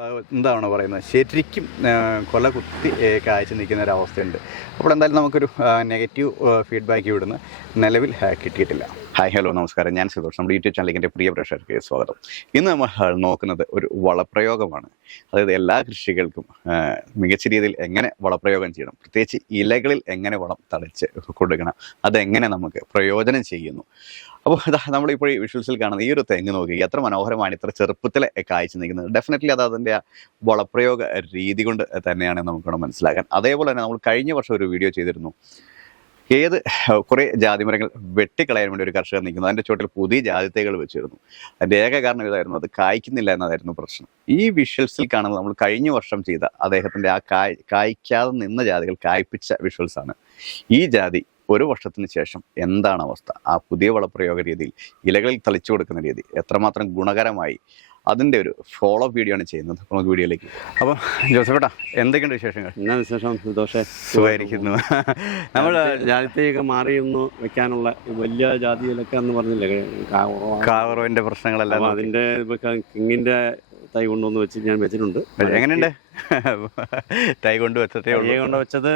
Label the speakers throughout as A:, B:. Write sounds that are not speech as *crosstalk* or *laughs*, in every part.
A: എന്താണ് പറയുന്നത്? ശരിക്കും കൊല കുത്തി കാഴ്ച നിൽക്കുന്ന ഒരു അവസ്ഥയുണ്ട്. അപ്പോൾ എന്തായാലും നമുക്കൊരു നെഗറ്റീവ് ഫീഡ്ബാക്ക് ഇവിടുന്ന് നിലവിൽ കിട്ടിയിട്ടില്ല. ഹായ് ഹലോ നമസ്കാരം. ഞാൻ സന്തോഷം നമ്മുടെ യൂട്യൂബ് ചാനലിന്റെ പ്രിയ പ്രേക്ഷകർക്ക് സ്വാഗതം. ഇന്ന് നമ്മൾ നോക്കുന്നത് ഒരു വളപ്രയോഗമാണ്. അതായത് എല്ലാ കൃഷികൾക്കും മികച്ച രീതിയിൽ എങ്ങനെ വളപ്രയോഗം ചെയ്യണം പ്രത്യേകിച്ച് ഇലകളിൽ എങ്ങനെ വളം തളിച്ച് കൊടുക്കണം അതെങ്ങനെ നമുക്ക് പ്രയോജനം ചെയ്യുന്നു? അപ്പോൾ ഇതാ നമ്മളിപ്പോൾ ഈ വിഷ്വൽസിൽ കാണുന്ന ഈ ഒരു തെങ്ങ് നോക്കി എത്ര മനോഹരമാണ് ഇത്ര ചെറുപ്പത്തിലെ കാഴ്ച നിൽക്കുന്നത്. ഡെഫിനറ്റ്ലി അത് അതിന്റെ വളപ്രയോഗ രീതി കൊണ്ട് തന്നെയാണ് നമുക്ക് മനസ്സിലാക്കാൻ. അതേപോലെ തന്നെ നമ്മൾ കഴിഞ്ഞ വർഷം ഒരു വീഡിയോ ചെയ്തിരുന്നു. ഏത് കുറേ ജാതിമരങ്ങൾ വെട്ടിക്കളയാൻ വേണ്ടി ഒരു കർഷകർ നിൽക്കുന്നു. അതിന്റെ ചോട്ടിൽ പുതിയ ജാതിത്തൈകൾ വെച്ചിരുന്നു. അതിന്റെ ഏക കാരണം ഇതായിരുന്നു അത് കായ്ക്കുന്നില്ല എന്നതായിരുന്നു പ്രശ്നം. ഈ വിഷ്വൽസിൽ കാണുന്നത് നമ്മൾ കഴിഞ്ഞ വർഷം ചെയ്ത അദ്ദേഹത്തിന്റെ ആ കായ് കായ്ക്കാതെ നിന്ന ജാതികൾ കായ്പിച്ച വിഷ്വൽസ് ആണ്. ഈ ജാതി ഒരു വർഷത്തിന് ശേഷം എന്താണ് അവസ്ഥ? ആ പുതിയ വളപ്രയോഗ രീതിയിൽ ഇലകളിൽ തളിച്ചു കൊടുക്കുന്ന രീതി എത്രമാത്രം ഗുണകരമായി അതിന്റെ ഒരു ഫോളോ വീഡിയോ ആണ് ചെയ്യുന്നത്. നമുക്ക് വീഡിയോയിലേക്ക് അപ്പം ജോസഫേട്ടാ എന്തൊക്കെയുണ്ട് വിശേഷങ്ങൾ?
B: എന്നാ വിശേഷം? സന്തോഷേ.
A: സുഖമായിരിക്കുന്നു. നമ്മൾ
B: ജാതിത്തേക്ക് മാറിയൊന്ന് വെക്കാനുള്ള വലിയ ജാതിയിലൊക്കെ എന്ന് പറഞ്ഞില്ലേ
A: കാവറോന്റെ പ്രശ്നങ്ങളെല്ലാം
B: അതിന്റെ നോക്കി. തൈ കൊണ്ടുവന്ന് വെച്ച് ഞാൻ വെച്ചിട്ടുണ്ട്.
A: എങ്ങനെയുണ്ട്? തൈ കൊണ്ട് വെച്ചതേ
B: തൈ കൊണ്ട് വെച്ചത്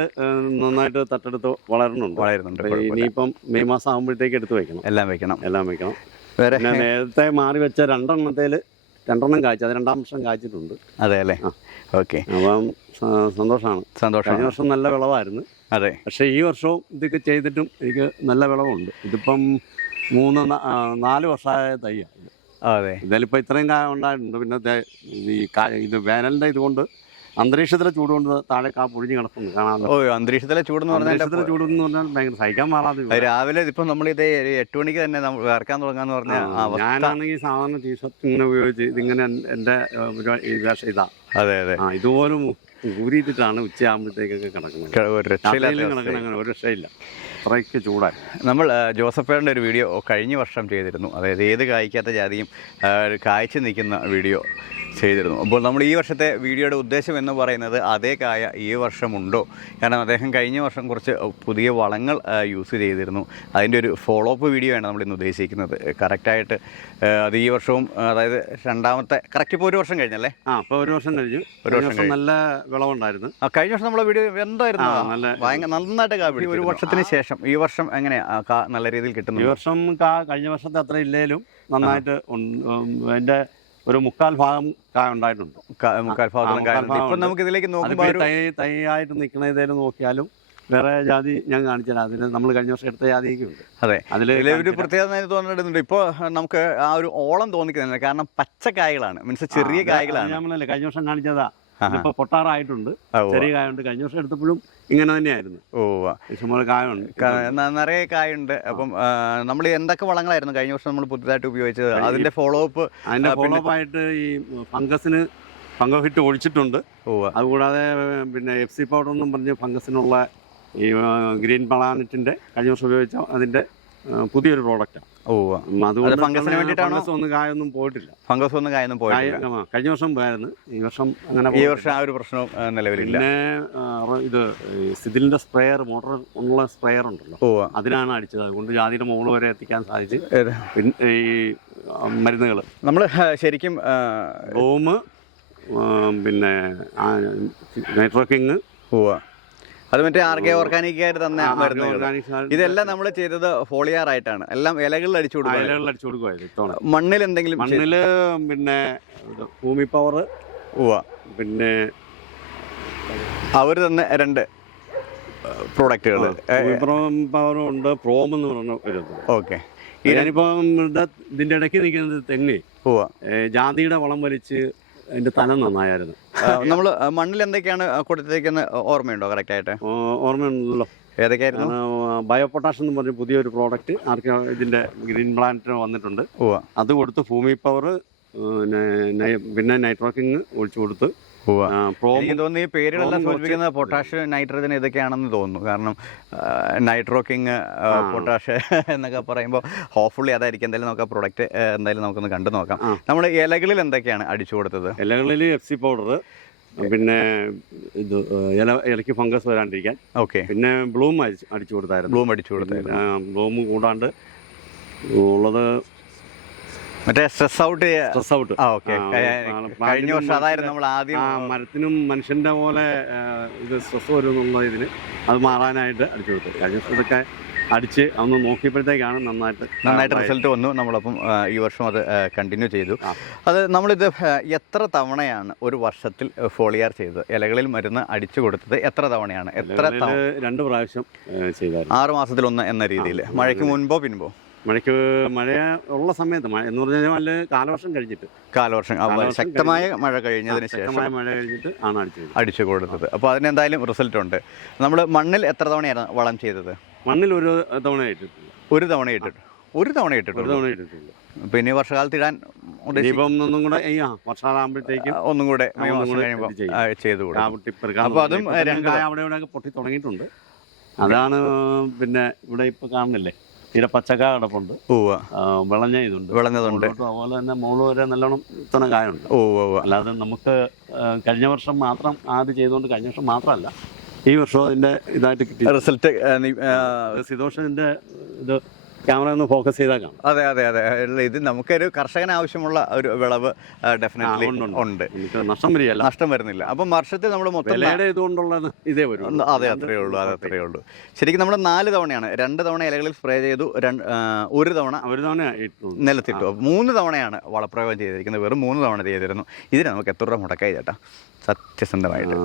B: നന്നായിട്ട് തട്ടെടുത്ത് വളരുന്നുണ്ട്.
A: വളരുന്നുണ്ട്.
B: ഇനിയിപ്പം മെയ് മാസം ആകുമ്പോഴത്തേക്ക് എടുത്ത് വെക്കണം.
A: എല്ലാം വെക്കണം.
B: എല്ലാം വെക്കണം.
A: വേറെ?
B: ഞാൻ നേരത്തെ മാറി വെച്ച രണ്ടെണ്ണത്തേൽ രണ്ടെണ്ണം കാഴ്ച അത് രണ്ടാം വർഷം കായ്ച്ചിട്ടുണ്ട്.
A: അതെ അല്ലേ. ഓക്കെ.
B: അപ്പം സന്തോഷമാണ്
A: സന്തോഷം
B: കഴിഞ്ഞ വർഷം നല്ല വിളവായിരുന്നു.
A: അതെ.
B: പക്ഷേ ഈ വർഷവും ഇതൊക്കെ ചെയ്തിട്ടും എനിക്ക് നല്ല വിളവുണ്ട്. ഇതിപ്പം മൂന്ന് നാല് വർഷമായ തയ്യാണ്
A: അതെ.
B: ഇതിലിപ്പോൾ ഇത്രയും കാ ഉണ്ടായിട്ടുണ്ട്. പിന്നെ ഈ ഇത് വേനലിന്റെ ഇതുകൊണ്ട് അന്തരീക്ഷത്തിലെ ചൂട് കൊണ്ട് താഴെ കാ പൊഴിഞ്ഞ് കിടക്കുന്നു. കാണാൻ
A: ഓ അന്തരീക്ഷത്തിലെ ചൂടെന്ന് പറഞ്ഞാൽ
B: ചൂട് എന്ന് പറഞ്ഞാൽ ഭയങ്കര സഹിക്കാൻ പാടാതെ
A: രാവിലെ ഇപ്പൊ നമ്മൾ ഇത് എട്ട് മണിക്ക് തന്നെ നമ്മൾ വേർക്കാൻ തുടങ്ങാന്ന് പറഞ്ഞ
B: ആ,
A: അവസ്ഥ.
B: ഞാനാണെങ്കിൽ സാധാരണ ടീഷർട്ട് ഇങ്ങനെ ഉപയോഗിച്ച് ഇതിങ്ങനെ എന്റെ എന്റെ വേഷം ഇതാ.
A: അതെ അതെ.
B: ഇതുപോലും ഊരിയിട്ടിട്ടാണ് ഉച്ചയാകുമ്പോഴത്തേക്കൊക്കെ കിടക്കുന്നത്.
A: ഒരു
B: രാത്രിയിലും അങ്ങനെ ഒരു രക്ഷയില്ല. അത്രയ്ക്ക് ചൂടാണ്
A: നമ്മൾ ജോസഫേറിന്റെ ഒരു വീഡിയോ കഴിഞ്ഞ വർഷം ചെയ്തിരുന്നു. അതായത് ഏത് കായ്ക്കാത്ത ജാതിയും കായ്ച്ചു നിൽക്കുന്ന വീഡിയോ ചെയ്തിരുന്നു. അപ്പോൾ നമ്മൾ ഈ വർഷത്തെ വീഡിയോയുടെ ഉദ്ദേശം എന്ന് പറയുന്നത് അതേ കായ ഈ വർഷമുണ്ടോ? കാരണം അദ്ദേഹം കഴിഞ്ഞ വർഷം കുറച്ച് പുതിയ വളങ്ങൾ യൂസ് ചെയ്തിരുന്നു. അതിന്റെ ഒരു ഫോളോ അപ്പ് വീഡിയോ ആണ് നമ്മൾ ഇന്ന് ഉദ്ദേശിക്കുന്നത്. കറക്റ്റായിട്ട് അത് ഈ വർഷവും അതായത് രണ്ടാമത്തെ കറക്റ്റ് ഇപ്പോൾ ഒരു വർഷം കഴിഞ്ഞല്ലേ?
B: ആ അപ്പോൾ ഒരു വർഷം കഴിഞ്ഞു.
A: ഒരു വർഷം
B: നല്ല വിളവുണ്ടായിരുന്നു.
A: ആ കഴിഞ്ഞ വർഷം നമ്മളെ വീഡിയോ എന്തായിരുന്നു?
B: നല്ല-
A: ഭയങ്കര നന്നായിട്ട് കാ പിടിച്ചു. ഒരു വർഷത്തിന് ശേഷം ഈ വർഷം എങ്ങനെയാ? കാ നല്ല രീതിയിൽ
B: ഈ വർഷം കാ കഴിഞ്ഞ വർഷത്തെ അത്ര ഇല്ലേലും നന്നായിട്ട് എന്റെ അതിന്റെ ഒരു മുക്കാൽ ഭാഗം കായ ഉണ്ടായിട്ടുണ്ട്.
A: മുക്കാൽ ഭാഗം ഇപ്പം നമുക്ക് ഇതിലേക്ക് നോക്കുമ്പോൾ
B: തൈ നിൽക്കുന്ന ഇതിൽ നോക്കിയാലും വേറെ ജാതി ഞാൻ കാണിച്ചാൽ അതിന് നമ്മൾ കഴിഞ്ഞ വർഷം എടുത്ത ജാതിയൊക്കെ ഉണ്ട്.
A: അതെ.
B: അതിൽ
A: ഒരു പ്രത്യേകത തോന്നിയിട്ടുണ്ട് ഇപ്പോൾ നമുക്ക് ആ ഒരു ഓളം തോന്നിക്കുന്നില്ല കാരണം പച്ചക്കായകളാണ് മീൻസ് ചെറിയ കായകളാണ്.
B: നമ്മളല്ലേ കഴിഞ്ഞ വർഷം കാണിച്ചതാ.
A: ആഹാ.
B: ഇതിപ്പോ പൊട്ടാറായിട്ടുണ്ട്. ചെറിയ കായുണ്ട്. കഴിഞ്ഞ വർഷം എടുത്തപ്പോഴും ഇങ്ങനെ തന്നെയായിരുന്നു.
A: ഓ
B: ഇഷ്ടംപോലെ കായുണ്ട്.
A: നിറയെ കായുണ്ട്. അപ്പം നമ്മൾ എന്തൊക്കെ വളങ്ങളായിരുന്നു കഴിഞ്ഞ വർഷം നമ്മൾ പുതുതായിട്ട് ഉപയോഗിച്ചത്? അതിന്റെ ഫോളോ അപ്പ്
B: അതിന്റെ ഫോളോ അപ്പ് ആയിട്ട് ഈ ഫംഗസിന് ഫംഗസ് ഹിറ്റ് ഒഴിച്ചിട്ടുണ്ട്.
A: ഓ
B: അതുകൂടാതെ പിന്നെ എഫ് സി പൗഡർ എന്നും പറഞ്ഞ് ഫംഗസിനുള്ള ഈ ഗ്രീൻ പ്ലാനറ്റിന്റെ കഴിഞ്ഞ വർഷം ഉപയോഗിച്ച അതിന്റെ പുതിയൊരു പ്രോഡക്റ്റാണ്
A: ഫംഗസിന് വേണ്ടിയിട്ടാണോ?
B: ഒന്നും കായൊന്നും പോയിട്ടില്ല.
A: ഫംഗസ് ഒന്നും കായൊന്നും
B: കായ
A: പോയിട്ടില്ല
B: കഴിഞ്ഞ വർഷം പോയായിരുന്നു. ഈ വർഷം അങ്ങനെ
A: ഈ വർഷം ആ ഒരു പ്രശ്നം നിലവിൽ നിലവിലില്ല.
B: പിന്നെ ഇത് സിതിലിന്റെ സ്പ്രെയർ മോട്ടോർ ഉള്ള സ്പ്രെയർ ഉണ്ടല്ലോ.
A: ഓ
B: അതിനാണ് അടിച്ചത്. അതുകൊണ്ട് ജാതിയുടെ മുകളിൽ വരെ എത്തിക്കാൻ സാധിച്ചു. പിന്നെ ഈ മരുന്നുകൾ
A: നമ്മൾ ശരിക്കും
B: റൂം പിന്നെ നൈട്രോക്കിങ്
A: ഉവ്വ. അത് മറ്റേ ആർ കെ ഓർഗാനിക് ആയിട്ട് തന്നെ മരുന്നുകൾ ഇതെല്ലാം നമ്മൾ ചെയ്തത് ഫോളിയാർ ആയിട്ടാണ് എല്ലാം ഇലകളിൽ അടിച്ചു മണ്ണിൽ എന്തെങ്കിലും മണ്ണിൽ
B: മണ്ണിൽ പിന്നെ ഭൂമി പവർ. പിന്നെ
A: അവർ തന്നെ രണ്ട് പ്രോഡക്റ്റുകൾ
B: പവറും ഉണ്ട് പ്രോം എന്ന് പറഞ്ഞ.
A: ഓക്കെ.
B: ഞാനിപ്പം ഇത് ഇതിന്റെ ഇടയ്ക്ക് നിൽക്കുന്നത് തെങ്ങ്. ജാതിയുടെ വളം വലിച്ച് അതിന്റെ തലം നന്നായിരുന്നു
A: നമ്മൾ മണ്ണിൽ എന്തൊക്കെയാണ് കൊടുത്തേക്കുന്ന ഓർമ്മയുണ്ടോ കറക്റ്റ് ആയിട്ട്?
B: ഓർമ്മയുണ്ടല്ലോ.
A: ഏതൊക്കെയായിരുന്നു?
B: ബയോ പൊട്ടാഷ് എന്ന് പറഞ്ഞ പുതിയൊരു പ്രോഡക്റ്റ് ആർക്ക് ഇതിന്റെ ഗ്രീൻ പ്ലാന്റ് വന്നിട്ടുണ്ട്. അത് കൊടുത്ത് ഭൂമി പവർ പിന്നെ നൈട്രോക്കിങ് ഒഴിച്ചു കൊടുത്ത്
A: എനിക്ക് തോന്നുന്നു ഈ പേരുകളെല്ലാം
B: പ്രോം
A: സൂചിപ്പിക്കുന്നത് പൊട്ടാഷ് നൈട്രജൻ ഇതൊക്കെയാണെന്ന് തോന്നുന്നു. കാരണം നൈട്രോക്കിങ് പൊട്ടാഷ് *laughs* എന്നൊക്കെ പറയുമ്പോൾ ഹോപ്പ്ഫുള്ളി അതായിരിക്കും. എന്തായാലും നമുക്ക് പ്രൊഡക്റ്റ് എന്തായാലും നമുക്കൊന്ന് കണ്ടു നോക്കാം. നമ്മൾ ഇലകളിൽ എന്തൊക്കെയാണ് അടിച്ചു കൊടുത്തത്?
B: ഇലകളിൽ എഫ് സി പൗഡർ പിന്നെ ഇത് ഇല ഇലയ്ക്ക് ഫംഗസ് വരാണ്ടിരിക്കാൻ.
A: ഓക്കെ
B: പിന്നെ ബ്ലൂം അടിച്ച് അടിച്ചു കൊടുത്തായിരുന്നു.
A: ബ്ലൂം അടിച്ചു കൊടുത്തായിരുന്നു.
B: ബ്ലൂം കൂടാണ്ട് ഉള്ളത്
A: മറ്റേ സ്ട്രെസ് ഔട്ട്
B: സ്ട്രെസ് ഔട്ട്
A: കഴിഞ്ഞ വർഷം അതായിരുന്നു നമ്മൾ ആദ്യം
B: മരത്തിനും മനുഷ്യന്റെ പോലെ ഇത് സ്ട്രെസ് വരും എന്നുള്ള ഇതിന് അത് മാറാനായിട്ട് അടിച്ചു കൊടുത്തു. കഴിഞ്ഞ ഇതൊക്കെ അടിച്ച് അന്ന് നോക്കിയപ്പോഴത്തേക്കാണ് നന്നായിട്ട്
A: നന്നായിട്ട് റിസൾട്ട് വന്നു. നമ്മളപ്പം ഈ വർഷം അത് കണ്ടിന്യൂ ചെയ്തു. അത് നമ്മളിത് എത്ര തവണയാണ് ഒരു വർഷത്തിൽ ഫോളിയാർ ചെയ്തത്? ഇലകളിൽ മരുന്ന് അടിച്ചു കൊടുത്തത് എത്ര തവണയാണ്? എത്ര തവണ
B: രണ്ട് പ്രാവശ്യം ചെയ്തായിരുന്നു.
A: ആറ് മാസത്തിലൊന്ന് എന്ന രീതിയിൽ മഴയ്ക്ക് മുൻപോ പിൻപോ?
B: മഴയ്ക്ക് മഴ ഉള്ള സമയത്ത് മഴ എന്ന് പറഞ്ഞാൽ നല്ല കാലവർഷം കഴിഞ്ഞിട്ട്.
A: കാലവർഷം ശക്തമായ മഴ കഴിഞ്ഞതിന്
B: ശക്തമായ
A: ശേഷം
B: മഴ കഴിഞ്ഞിട്ട് ആണ് അടിച്ചത്.
A: അടിച്ചു കൊടുത്തത്. അപ്പോൾ അതിനെന്തായാലും റിസൾട്ട് ഉണ്ട്. നമ്മൾ മണ്ണിൽ എത്ര തവണയാണ് വളം ചെയ്തത്?
B: മണ്ണിൽ ഒരു തവണ ഇട്ടിട്ടില്ല.
A: ഒരു തവണ ഇട്ടിട്ട്. ഒരു തവണ
B: ഒരു തവണ ഇട്ടിട്ടില്ല.
A: പിന്നെ വർഷകാലത്ത് ഇടാൻ
B: ഒന്നും കൂടെ
A: ഒന്നും കൂടെ ചെയ്തു കൊടുക്കും.
B: അപ്പോൾ
A: അപ്പൊ അതും
B: അവിടെ ഇവിടെ പൊട്ടി തുടങ്ങിയിട്ടുണ്ട്. അതാണ് പിന്നെ ഇവിടെ ഇപ്പൊ കാണുന്നില്ലേ? തീരെ പച്ചക്ക കിടപ്പുണ്ട്. വിളഞ്ഞ ഇതുണ്ട്.
A: വിളഞ്ഞതുണ്ട്.
B: അതുപോലെ തന്നെ മോൾ വരെ നല്ലോണം ഇത്തരം കായുണ്ട്.
A: ഓ ഓ
B: അല്ലാതെ നമുക്ക് കഴിഞ്ഞ വർഷം മാത്രം ആദ്യം ചെയ്തുകൊണ്ട് കഴിഞ്ഞ വർഷം മാത്രമല്ല ഈ വർഷം അതിന്റെ ഇതായിട്ട് കിട്ടി.
A: റിസൾട്ട്
B: സിതോഷന്റെ ഇത് ക്യാമറ ഒന്ന് ഫോക്കസ് ചെയ്താൽ കാണാം.
A: അതെ അതെ അതെ. ഇത് നമുക്കൊരു കർഷകന് ആവശ്യമുള്ള ഒരു വിളവ് ഡെഫിനറ്റ്ലി
B: ഉണ്ട്, നഷ്ടം വരികയല്ല.
A: നഷ്ടം വരുന്നില്ല. അപ്പം വർഷത്തിൽ നമ്മൾ മൊത്തം
B: ഇതേ വരും
A: അതെ അത്രയേ ഉള്ളൂ അതെ അത്രയേ ഉള്ളൂ. ശരിക്കും നമ്മൾ നാല് തവണയാണ് രണ്ട് തവണ ഇലകളിൽ സ്പ്രേ ചെയ്തു ഒരു തവണ
B: ഒരു തവണ
A: നിലത്തിട്ടു. മൂന്ന് തവണയാണ് വളപ്രയോഗം ചെയ്തിരിക്കുന്നത്. വെറും മൂന്ന് തവണ ചെയ്തിരുന്നു. ഇതിന് നമുക്ക് എത്ര രൂപ മുടക്കായി ചേട്ടാ? സത്യസന്ധമായിട്ട്.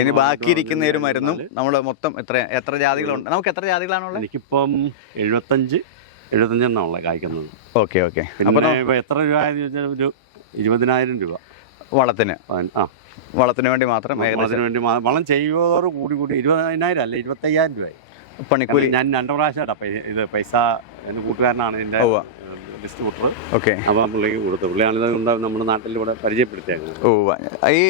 A: ഇനി ബാക്കി ഇരിക്കുന്ന ഒരു മരുന്നും നമ്മൾ മൊത്തം എത്ര എത്ര ജാതികളുണ്ട്? നമുക്ക് എത്ര ജാതികളാണുള്ളത്
B: എനിക്കിപ്പം എഴുപത്തഞ്ച് എഴുപത്തഞ്ചെണ്ണം ഉള്ളത് കായ്ക്കുന്നത്.
A: Okay okay.
B: പിന്നെ എത്ര രൂപ എന്ന് ചോദിച്ചാൽ ഒരു ഇരുപതിനായിരം രൂപ.
A: വളത്തിന്
B: ആ.
A: വളത്തിന് വേണ്ടി മാത്രം
B: വളത്തിന് വേണ്ടി വളം ചെയ്യുവതോട് കൂടി കൂടി ഇരുപതിനായിരം അല്ല? ഇരുപത്തയ്യായിരം രൂപയായി.
A: പണിക്കൂലി
B: ഞാൻ രണ്ടു പ്രാവശ്യമായിട്ടാണ് ഇത് പൈസ എന്റെ കൂട്ടുകാരനാണ്
A: എന്റെ
B: ഡിസ്ട്രിബ്യൂട്ടർ
A: ഓക്കെ.
B: അപ്പോൾ പുള്ളിക്ക് കൊടുത്തു. പുള്ളിയാണ് ഇത് നമ്മുടെ നാട്ടിൽ ഇവിടെ പരിചയപ്പെടുത്തിയത്
A: ഓ ഈ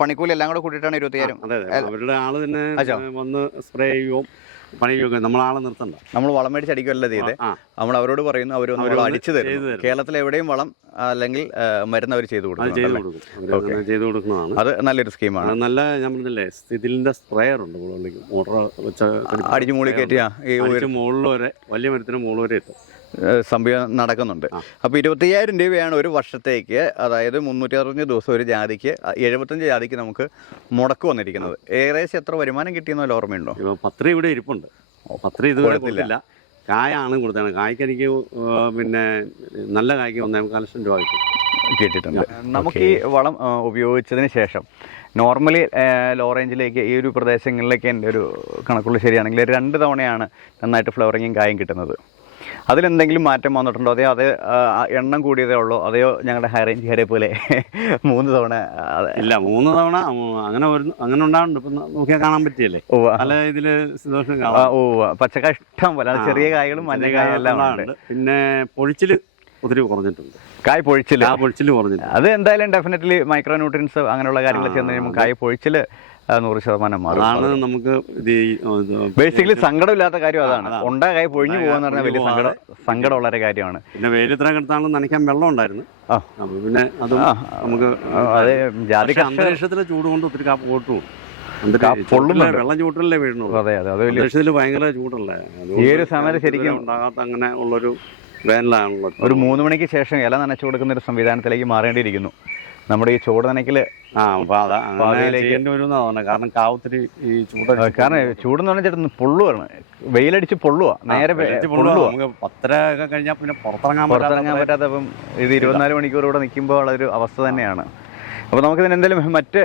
A: പണിക്കൂലി എല്ലാം കൂടെ കൂട്ടിയിട്ടാണ് ഇരുപത്തിയായിരം
B: അതെ അതെ. അവരുടെ ആൾ തന്നെ വന്ന് സ്പ്രേ ചെയ്യുകയും പണി ചെയ്യുകയൊക്കെ നമ്മളാളെ നിർത്തണ്ട.
A: നമ്മൾ വളം മേടിച്ച് അടിക്കുമല്ലോ ചെയ്തേ നമ്മൾ അവരോട് പറയുന്നു അവർ
B: വന്ന്
A: അടിച്ചു തരും. കേരളത്തിൽ എവിടെയും വളം അല്ലെങ്കിൽ മരുന്ന് അവർ ചെയ്തു
B: ചെയ്ത്
A: കൊടുക്കും.
B: ചെയ്തു അവർ കൊടുക്കുന്നതാണ്.
A: അത് നല്ലൊരു സ്കീമാണ്.
B: നല്ല ഞാൻ പറഞ്ഞില്ലേ സ്പ്രേയർ ഉണ്ട്. മുകളിലേക്ക് മോട്ടർ വെച്ച
A: അടിച്ചു മൂളി കയറ്റിയാ ഈ
B: മുകളിൽ വരെ വലിയ മരത്തിന് മുകളിൽ വരെ എത്തും
A: സംഭവം നടക്കുന്നുണ്ട്.
B: അപ്പൊ
A: അപ്പോൾ ഇരുപത്തയ്യായിരം രൂപയാണ് ഒരു വർഷത്തേക്ക് അതായത് മുന്നൂറ്റി അറുപത്തഞ്ച് ദിവസം ഒരു ജാതിക്ക് എഴുപത്തഞ്ച് ജാതിക്ക് നമുക്ക് മുടക്ക് വന്നിരിക്കുന്നത്. ഏകദേശം എത്ര വരുമാനം കിട്ടിയെന്ന് വല്ല ഓർമ്മയുണ്ടോ?
B: പത്ര ഇവിടെ ഇരിപ്പുണ്ട്. പത്ര ഇതുവരെ
A: കൊടുത്തില്ല.
B: കായാണ് കൊടുത്താണ് കായ്ക്ക് എനിക്ക് പിന്നെ നല്ല കായ്ക്ക് ഒന്നേ മുക്കാൽ ലക്ഷം രൂപ കിട്ടും.
A: കിട്ടിയിട്ടുണ്ട്. നമുക്ക് ഈ വളം ഉപയോഗിച്ചതിന് ശേഷം നോർമലി ലോ റേഞ്ചിലേക്ക് ഈ ഒരു പ്രദേശങ്ങളിലേക്ക് എന്റെ ഒരു കണക്കുള്ള ശരിയാണെങ്കിൽ രണ്ട് തവണയാണ് നന്നായിട്ട് ഫ്ലവറിങ്ങും കായും കിട്ടുന്നത്. അതിലെന്തെങ്കിലും മാറ്റം വന്നിട്ടുണ്ടോ? അതെയോ അതേ എണ്ണം കൂടിയതേ ഉള്ളൂ. അതെയോ ഞങ്ങളുടെ ഹൈ റേഞ്ച് ഹെരെ പോലെ? മൂന്ന് തവണ.
B: ഇല്ല മൂന്ന് തവണ അങ്ങനെ ഒരു അങ്ങനെ ഉണ്ടാവുന്നുണ്ട്. ഇപ്പം നോക്കിയാൽ കാണാൻ പറ്റിയല്ലേ?
A: ഓ
B: പല ഇതിൽ
A: ഓ പച്ചക്കായ ഇഷ്ടം പോലെ. ചെറിയ കായകളും മഞ്ഞ കായും എല്ലാം ഉണ്ട്.
B: പിന്നെ പൊഴിച്ചിൽ ഒത്തിരി കുറഞ്ഞിട്ടുണ്ട്.
A: കായ് പൊഴിച്ചിൽ.
B: ആ പൊഴിച്ചിൽ കുറഞ്ഞില്ല
A: അത് എന്തായാലും ഡെഫിനറ്റ്ലി മൈക്രോ ന്യൂട്രിയൻസ് അങ്ങനെയുള്ള കാര്യങ്ങൾ ചെന്ന് കഴിയുമ്പോൾ കായ് പൊഴിച്ചിൽ നൂറ് ശതമാനം മാറും.
B: അതാണ് നമുക്ക്
A: ബേസിക്കലി സങ്കടമില്ലാത്ത കാര്യം അതാണ്.
B: അതാണ്.
A: ഉണ്ടാ കായ് പൊഴിഞ്ഞു പോകാന്ന് പറഞ്ഞാൽ വലിയ
B: സങ്കടം
A: സങ്കടം സങ്കടമുള്ള ഒരു കാര്യമാണ്.
B: പിന്നെ വെയിലിത്ര കിടത്താണെന്ന് നനയ്ക്കാൻ വെള്ളം ഉണ്ടായിരുന്നു. പിന്നെ അത് നമുക്ക്
A: അതെ ജാതി
B: അന്തരീക്ഷത്തിലെ ചൂട് കൊണ്ട് ഒത്തിരി കാപ്പ്. ചൂട്ടിലെ വെള്ളം ചൂട്ടല്ലേ വീഴുന്നു
A: അതെ അതെ അത് വലിയ
B: ഭയങ്കര ചൂടല്ലേ?
A: ഈ ഒരു സമയത്ത് ശരിക്കും-
B: ഉണ്ടാകാത്ത അങ്ങനെ ഉള്ളൊരു വേനലാണുള്ളത്.
A: ഒരു മൂന്ന് മണിക്ക് ശേഷം ഇല നനച്ചു കൊടുക്കുന്ന ഒരു സംവിധാനത്തിലേക്ക് മാറേണ്ടിയിരിക്കുന്നു. നമ്മുടെ ഈ ചൂടനക്കിൽ
B: ആ കാരണം കാവത്തിരി ഈ ചൂട്
A: കാരണം ചൂടെന്ന് പറഞ്ഞാൽ ചേട്ടൻ പൊള്ളുവാണ്. വെയിലടിച്ച് പൊള്ളുവാ. നേരെ
B: പത്തര ഒക്കെ കഴിഞ്ഞാൽ പിന്നെ പുറത്തിറങ്ങാൻ
A: പുറത്തിറങ്ങാൻ
B: പറ്റാത്ത
A: പറ്റാത്തപ്പം ഇത് ഇരുപത്തിനാല് മണിക്കൂർ ഇവിടെ നിൽക്കുമ്പോൾ ഉള്ളൊരു അവസ്ഥ തന്നെയാണ്. അപ്പോൾ നമുക്കിതിന് എന്തെങ്കിലും മറ്റ്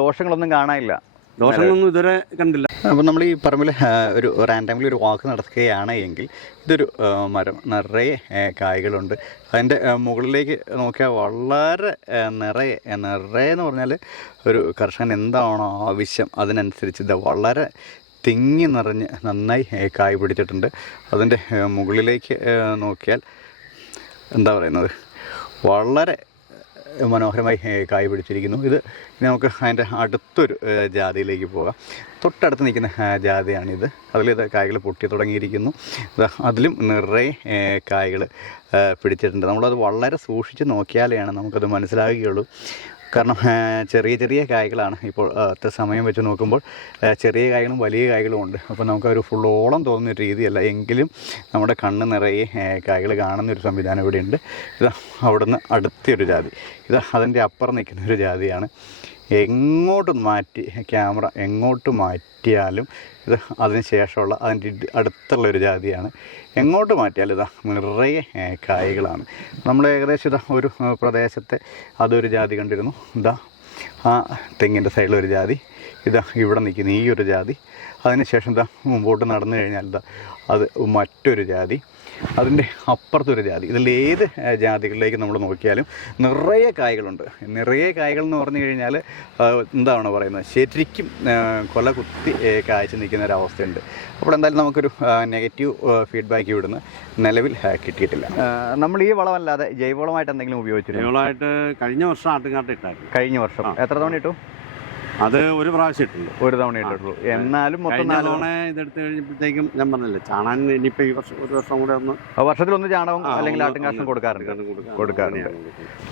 A: ദോഷങ്ങളൊന്നും കാണാനില്ല.
B: ദോഷങ്ങളൊന്നും ഇതുവരെ കണ്ടില്ല.
A: അപ്പോൾ നമ്മൾ ഈ പറമ്പിൽ ഒരു റാൻഡംലി ഒരു വാക്ക് നടത്തുകയാണ് എങ്കിൽ ഇതൊരു മരം നിറയെ കായ്കളുണ്ട്. അതിന്റെ മുകളിലേക്ക് നോക്കിയാൽ വളരെ നിറയെ നിറയെ എന്ന് പറഞ്ഞാൽ ഒരു കർഷകൻ എന്താണോ ആവശ്യം അതിനനുസരിച്ച് ഇത് വളരെ തിങ്ങി നിറഞ്ഞ് നന്നായി കായ് പിടിച്ചിട്ടുണ്ട്. അതിന്റെ മുകളിലേക്ക് നോക്കിയാൽ എന്താ പറയുന്നത്? വളരെ മനോഹരമായി കായ് പിടിച്ചിരിക്കുന്നു. ഇത് നമുക്ക് അതിന്റെ അടുത്തൊരു ജാതിയിലേക്ക് പോകാം. തൊട്ടടുത്ത് നിൽക്കുന്ന ജാതിയാണിത്. അതിലിത് കായ്കൾ പൊട്ടി തുടങ്ങിയിരിക്കുന്നു. അതിലും നിറയെ കായ്കൾ പിടിച്ചിട്ടുണ്ട്. നമ്മളത് വളരെ സൂക്ഷിച്ച് നോക്കിയാലേ നമുക്കത് മനസ്സിലാകുകയുള്ളൂ കാരണം ചെറിയ ചെറിയ കായ്കളാണ് ഇപ്പോൾ സമയം വെച്ച് നോക്കുമ്പോൾ ചെറിയ കായ്കളും വലിയ കായ്കളും ഉണ്ട്. അപ്പോൾ നമുക്ക് നമുക്കൊരു ഫുള്ളോളം തോന്നുന്ന ഒരു രീതിയല്ല. എങ്കിലും നമ്മുടെ കണ്ണ് നിറയെ കായ്കൾ കാണുന്ന ഒരു സംവിധാനം ഇവിടെ ഉണ്ട് ഇതാ അവിടുന്ന് അടുത്തൊരു ജാതി. ഇതാ അതിന്റെ അപ്പുറം നിൽക്കുന്ന ഒരു ജാതിയാണ്. എങ്ങോട്ട് മാറ്റി ക്യാമറ എങ്ങോട്ട് മാറ്റിയാലും ഇത് അതിന് ശേഷമുള്ള അതിന്റെ അടുത്തുള്ള ഒരു ജാതിയാണ്. എങ്ങോട്ട് മാറ്റിയാലും ഇതാ നിറയെ കായകളാണ്. നമ്മൾ ഏകദേശം ഇതാ ഒരു പ്രദേശത്തെ അതൊരു ജാതി കണ്ടിരുന്നു. ഇതാ ആ തെങ്ങിന്റെ സൈഡിലൊരു ജാതി ഇതാ ഇവിടെ നിൽക്കുന്ന ഈ ഒരു ജാതി. അതിനുശേഷം ഇതാ മുമ്പോട്ട് നടന്നു കഴിഞ്ഞാൽ ഇതാ അത് മറ്റൊരു ജാതി. അതിന്റെ അപ്പുറത്തൊരു ജാതി. ഇതിൽ ഏത് ജാതികളിലേക്ക് നമ്മൾ നോക്കിയാലും നിറയെ കായകളുണ്ട്. നിറയെ കായകൾ എന്ന് പറഞ്ഞു കഴിഞ്ഞാൽ എന്താണ് പറയുന്നത്? ശരിക്കും കൊല കുത്തി ഏ, നിൽക്കുന്ന ഒരു അവസ്ഥയുണ്ട്. അപ്പോൾ എന്തായാലും നമുക്കൊരു നെഗറ്റീവ് ഫീഡ്ബാക്ക് ഇവിടുന്ന് നിലവിൽ കിട്ടിയിട്ടില്ല. നമ്മൾ ഈ വളമല്ലാതെ ജൈവവളമായിട്ട് എന്തെങ്കിലും ഉപയോഗിച്ചിരുന്നു?
B: ജൈവവളമായിട്ട് കഴിഞ്ഞ വർഷം ആട്ടുകാട്ട് ഇട്ടായിരുന്നു.
A: കഴിഞ്ഞ വർഷം. എത്ര തവണ ഇട്ടു?
B: അത് ഒരു പ്രാവശ്യം ഇട്ടുണ്ട്
A: ഒരു തവണ ഇട്ടിട്ടുള്ളൂ എന്നാലും മൊത്തം
B: കഴിഞ്ഞ
A: നാല്
B: തവണ ഇതെടുത്ത് കഴിഞ്ഞപ്പോഴത്തേക്കും ഞാൻ പറഞ്ഞില്ലേ ചാണാൻ ഇനിയിപ്പോ ഈ വർഷം ഒരു വർഷം കൂടെ ഒന്ന്
A: ആ, വർഷത്തിലൊന്ന് ചാണകം
B: ആ,
A: അല്ലെങ്കിൽ
B: ഒന്ന്
A: ആട്ടും കാഷ്ടം
B: ഒന്ന്
A: കൊടുക്കാറുണ്ട്.
B: കൊടുക്കാറുണ്ട്.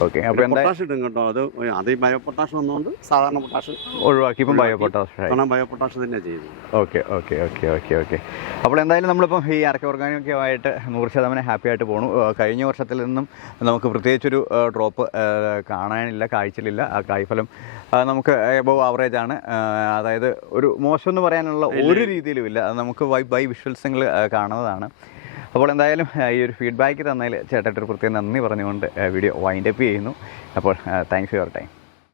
A: ഓക്കെ എന്താ
B: പൊട്ടാഷ് ഇടും കേട്ടോ. അത് അത് ഈ ബയോ പൊട്ടാഷ് വന്നുകൊണ്ട് സാധാരണ പൊട്ടാഷ്
A: ഒഴിവാക്കി ഇപ്പം ബയോ. പൊട്ടാഷ്
B: കാരണം ബയോ പൊട്ടാഷ് തന്നെ ചെയ്യുന്നത്.
A: Okay okay okay okay okay. അപ്പോൾ എന്തായാലും നമ്മളിപ്പം ഈ അരക്ക ഓർഗാനിക് ആയിട്ട് നൂറ് ശതമാനം ഹാപ്പി ആയിട്ട് പോണു. കഴിഞ്ഞ വർഷത്തിൽ നിന്നും നമുക്ക് പ്രത്യേകിച്ചൊരു ഡ്രോപ്പ് കാണാനില്ല കാഴ്ചയിലില്ല. ആ കായ്ഫലം നമുക്ക് നമുക്ക് എബവ് ആവറേജ് ആണ്. അതായത് ഒരു മോശം എന്ന് പറയാനുള്ള ഒരു രീതിയിലും ഇല്ല അത് നമുക്ക് ബൈ ബൈ വിഷ്വൽസിങ്ങൾ കാണുന്നതാണ്. അപ്പോൾ എന്തായാലും ഈ ഒരു ഫീഡ്ബാക്ക് തന്നതിൽ ചേട്ടായിട്ട് ഒരു പ്രത്യേകം നന്ദി പറഞ്ഞുകൊണ്ട് വീഡിയോ വൈൻഡപ്പ് ചെയ്യുന്നു. അപ്പോൾ താങ്ക്സ് ഫോർ യുവർ ടൈം